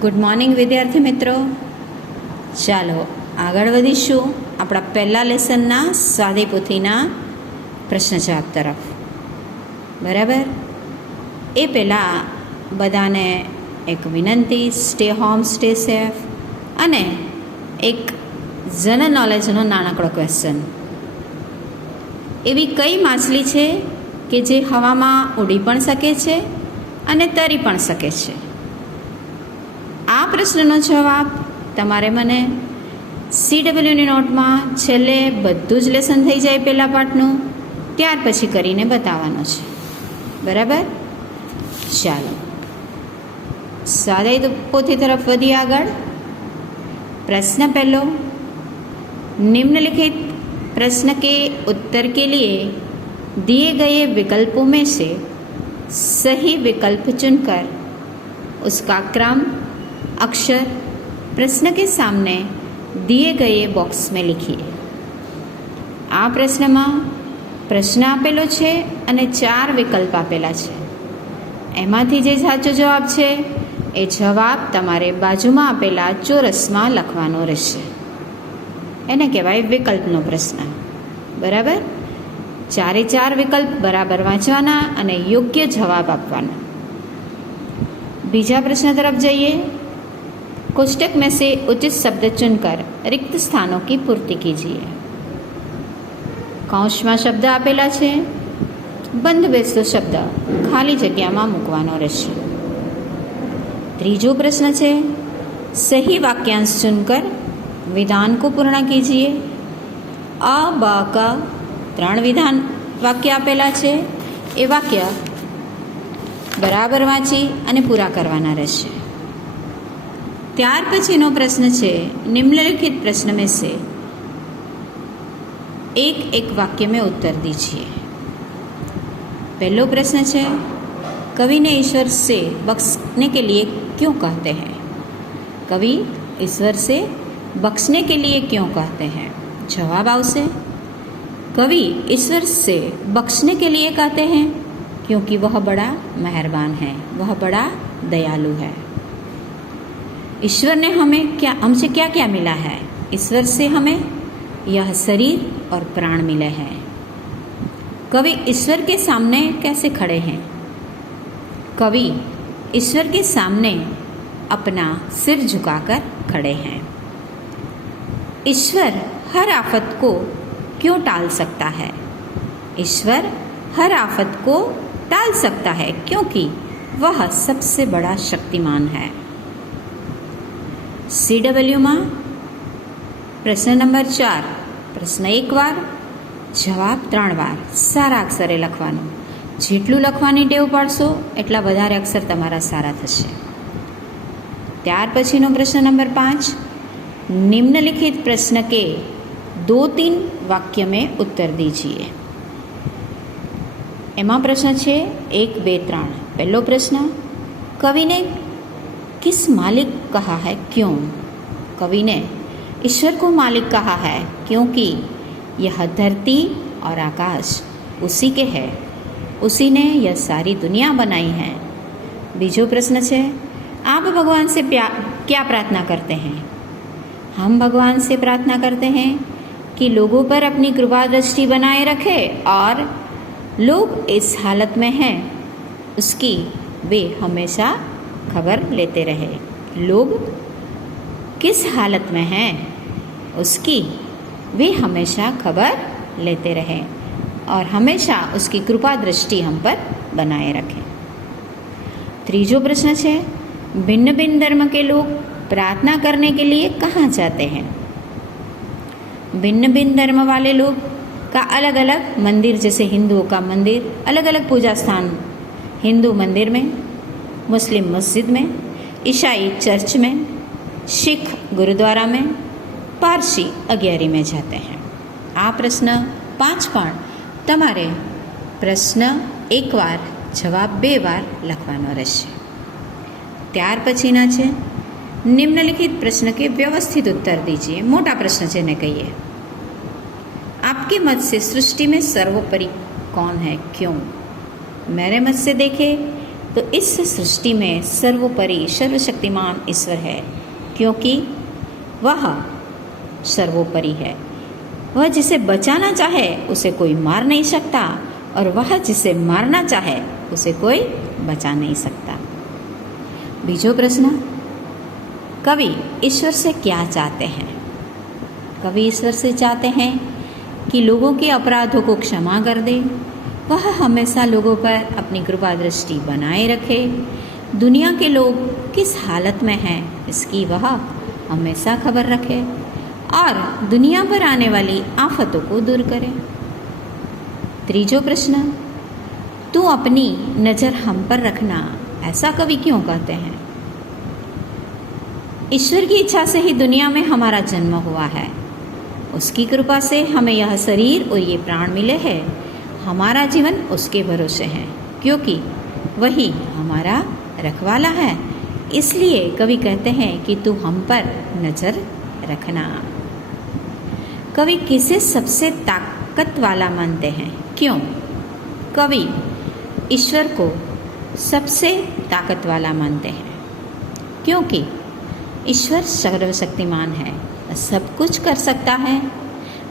Good morning વિદ્યાર્થી મિત્રો. ચાલો આગળ વધીશું આપણા પહેલા લેસનના સ્વાધ્યાય પોથીના પ્રશ્ન જવાબ તરફ. બરાબર, એ પહેલાં બધાને એક વિનંતી, સ્ટે હોમ સ્ટે સેફ, અને એક જનરલ નોલેજનો નાનકડો ક્વેશ્ચન. એવી કઈ માછલી છે કે જે હવામાં ઉડી પણ શકે છે અને તરી પણ શકે છે? આ પ્રશ્નનો જવાબ તમારે મને CWની નોટમાં છેલ્લે બધું જ લેસન થઈ જાય પહેલા પાઠનું, ત્યાર પછી કરીને બતાવવાનો છે. બરાબર, ચાલો સ્વાધ્યાય પોથી તરફ વધી આગળ. प्रश्न पहलो, निम्नलिखित प्रश्न के उत्तर के लिए दिए गए विकल्पों में से सही विकल्प चुनकर उसका क्रम अक्षर प्रश्न के सामने दिए गए बॉक्स में लिखिए. આ પ્રશ્નમાં પ્રશ્ન આપેલો છે અને 4 વિકલ્પ આપેલા છે. એમાંથી જે સાચો જવાબ છે એ જવાબ તમારે બાજુમાં આપેલા ચોરસમાં લખવાનો રહેશે. એને કહેવાય વિકલ્પનો પ્રશ્ન. બરાબર, 4 વિકલ્પ બરાબર વાંચવાના અને યોગ્ય જવાબ આપવાના. બીજા પ્રશ્ન તરફ જઈએ. कोष्टक में से उचित शब्द चुनकर रिक्त स्थानों की पूर्ति कीजिए. કૌંસમાં શબ્દ આપેલા છે, બંધ બેસતો શબ્દ ખાલી જગ્યામાં મૂકવાનો રહેશે. ત્રીજો પ્રશ્ન છે, सही वाक्यांश चुनकर विधान को पूर्ण कीजिए. अ ब क 3 વિધાન વાક્ય આપેલા છે, એ વાક્ય બરાબર વાંચી અને પૂરા કરવાના રહેશે. ત્યાર પછીનો પ્રશ્ન છે, निम्नलिखित प्रश्न में से एक वाक्य में उत्तर दीजिए. पहलो प्रश्न है, कवि ने ईश्वर से बख्शने के लिए क्यों कहते हैं? कवि ईश्वर से बख्शने के लिए क्यों कहते हैं? जवाब आवश्य, कवि ईश्वर से बख्शने के लिए कहते हैं क्योंकि वह बड़ा मेहरबान है, वह बड़ा दयालु है. ईश्वर ने हमसे क्या क्या मिला है? ईश्वर से हमें यह शरीर और प्राण मिले हैं. कवि ईश्वर के सामने कैसे खड़े हैं? कवि ईश्वर के सामने अपना सिर झुकाकर खड़े हैं. ईश्वर हर आफत को क्यों टाल सकता है? ईश्वर हर आफत को टाल सकता है क्योंकि वह सबसे बड़ा शक्तिमान है. CW પ્રશ્ન નંબર 4, પ્રશ્ન 1 વાર, જવાબ 3 વાર સારા અક્ષરે લખવાનું. જેટલું લખવાની ટેવ પાડશો એટલા વધારે અક્ષર તમારા સારા થશે. ત્યાર પછીનો પ્રશ્ન નંબર 5, निम्नलिखित प्रश्न के 2-3 वाक्य में उत्तर दीजिए. એમાં પ્રશ્ન છે 1, 2, 3. પહેલો પ્રશ્ન, कवि ने किस मालिक कहा है, क्यों? कवि ने ईश्वर को मालिक कहा है क्योंकि यह धरती और आकाश उसी के है, उसी ने यह सारी दुनिया बनाई है. बीजो प्रश्न है, आप भगवान से क्या प्रार्थना करते हैं? हम भगवान से प्रार्थना करते हैं कि लोगों पर अपनी कृपा दृष्टि बनाए रखे और लोग इस हालत में हैं उसकी वे हमेशा खबर लेते रहे. लोग किस हालत में हैं उसकी वे हमेशा खबर लेते रहे और हमेशा उसकी कृपा दृष्टि हम पर बनाए रखें. तीजो प्रश्न है, भिन्न भिन्न धर्म के लोग प्रार्थना करने के लिए कहाँ जाते हैं? भिन्न भिन्न धर्म वाले लोग का अलग अलग मंदिर, जैसे हिंदुओं का मंदिर, अलग अलग पूजा स्थान, हिंदू मंदिर में, मुस्लिम मस्जिद में, ईसाई चर्च में, सिख गुरुद्वारा में, पारसी अगियारी में जाते हैं. आ प्रश्न 5 પણ તમારે પ્રશ્ન 1 વાર જવાબ 2 વાર લખવાનો રહેશે. ત્યાર પછીના છે, निम्नलिखित प्रश्न के व्यवस्थित उत्तर दीजिए. मोटा प्रश्न જેને કહીએ. आपके मत से सृष्टि में सर्वोपरि कौन है, क्यों? मेरे मत से देखे तो इस सृष्टि में सर्वोपरि सर्वशक्तिमान ईश्वर है, क्योंकि वह सर्वोपरि है। वह जिसे बचाना चाहे उसे कोई मार नहीं सकता, और वह जिसे मारना चाहे उसे कोई बचा नहीं सकता। बीजो प्रश्न, कवि ईश्वर से क्या चाहते हैं? कवि ईश्वर से चाहते हैं कि लोगों के अपराधों को क्षमा कर दे, वह हमेशा लोगों पर अपनी कृपा दृष्टि बनाए रखे, दुनिया के लोग किस हालत में हैं इसकी वह हमेशा खबर रखे, और दुनिया पर आने वाली आफतों को दूर करे। तीजो प्रश्न, तू अपनी नज़र हम पर रखना, ऐसा कवि क्यों कहते हैं? ईश्वर की इच्छा से ही दुनिया में हमारा जन्म हुआ है। उसकी कृपा से हमें यह शरीर और ये प्राण मिले हैं। हमारा जीवन उसके भरोसे है, क्योंकि वही हमारा रखवाला है। इसलिए कवि कहते हैं कि तू हम पर नज़र रखना। कवि किसे सबसे ताकत वाला मानते हैं? क्यों? कवि ईश्वर को सबसे ताकत वाला मानते हैं, क्योंकि ईश्वर सर्वशक्तिमान है, वह सब कुछ कर सकता है।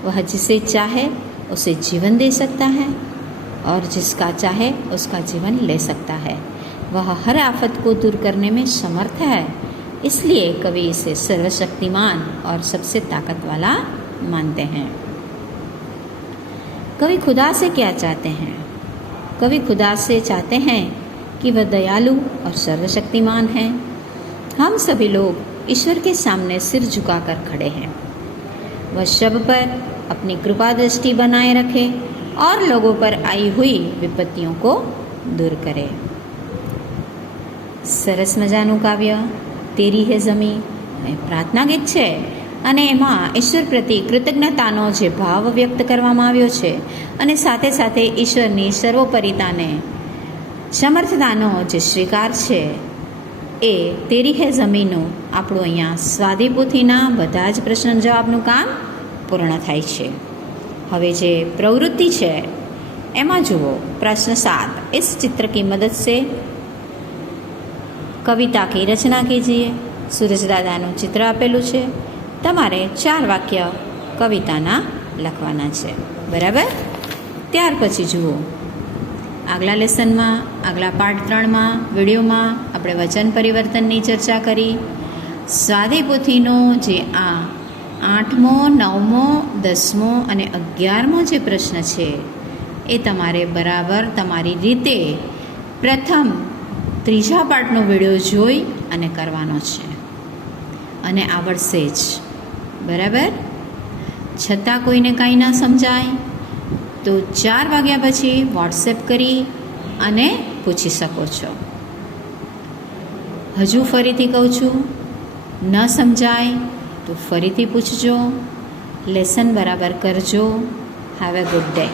वह जिसे चाहे उसे जीवन दे सकता है, और जिसका चाहे उसका जीवन ले सकता है। वह हर आफत को दूर करने में समर्थ है। इसलिए कवि इसे सर्वशक्तिमान और सबसे ताकत वाला मानते हैं। कवि खुदा से क्या चाहते हैं? कवि खुदा से चाहते हैं कि वह दयालु और सर्वशक्तिमान है। हम सभी लोग ईश्वर के सामने सिर झुकाकर खड़े हैं। वह सब पर अपनी कृपा दृष्टि बनाए रखे और लोगों पर आई हुई विपत्तियों को दूर करे। સરસ મજાનું કાવ્ય તેરી હે જમી એ પ્રાર્થના ગીત છે, અને એમાં ઈશ્વર પ્રતિ કૃતજ્ઞતાનો જે ભાવ વ્યક્ત કરવામાં આવ્યો છે, અને સાથે સાથે ઈશ્વરની સર્વોપરિતાને સમર્થતાનો જે સ્વીકાર છે, એ તેરી હે જમીનું આપણું અહીંયા સ્વાધીપોથીના બધા જ પ્રશ્ન જવાબનું કામ પૂર્ણ થાય છે। હવે જે પ્રવૃત્તિ છે એમાં જુઓ, પ્રશ્ન 7, इस चित्र की मदद से कविता की रचना कीजिए। सूरज दादाનું ચિત્ર આપેલું છે, તમારે 4 વાક્ય કવિતાના લખવાના છે, બરાબર? ત્યાર પછી જુઓ, આગલા લેસનમાં, આગલા પાર્ટ 3માં વિડીયોમાં આપણે વચન પરિવર્તનની ચર્ચા કરી। સ્વાધીપોથીનો જે આ 8મો, 9મો, 10મો અને 11મો જે પ્રશ્ન છે એ તમારે બરાબર તમારી રીતે પ્રથમ 3જા પાર્ટનો વિડીયો જોઈ અને કરવાનો છે, અને આવડશે જ, બરાબર? છતાં કોઈને કાંઈ ના સમજાય તો 4 વાગ્યા પછી વોટ્સએપ કરી અને પૂછી શકો છો। હજુ ફરીથી કહું છું, ન સમજાય તો ફરીથી પૂછજો, લેસન બરાબર કરજો। Have a good day.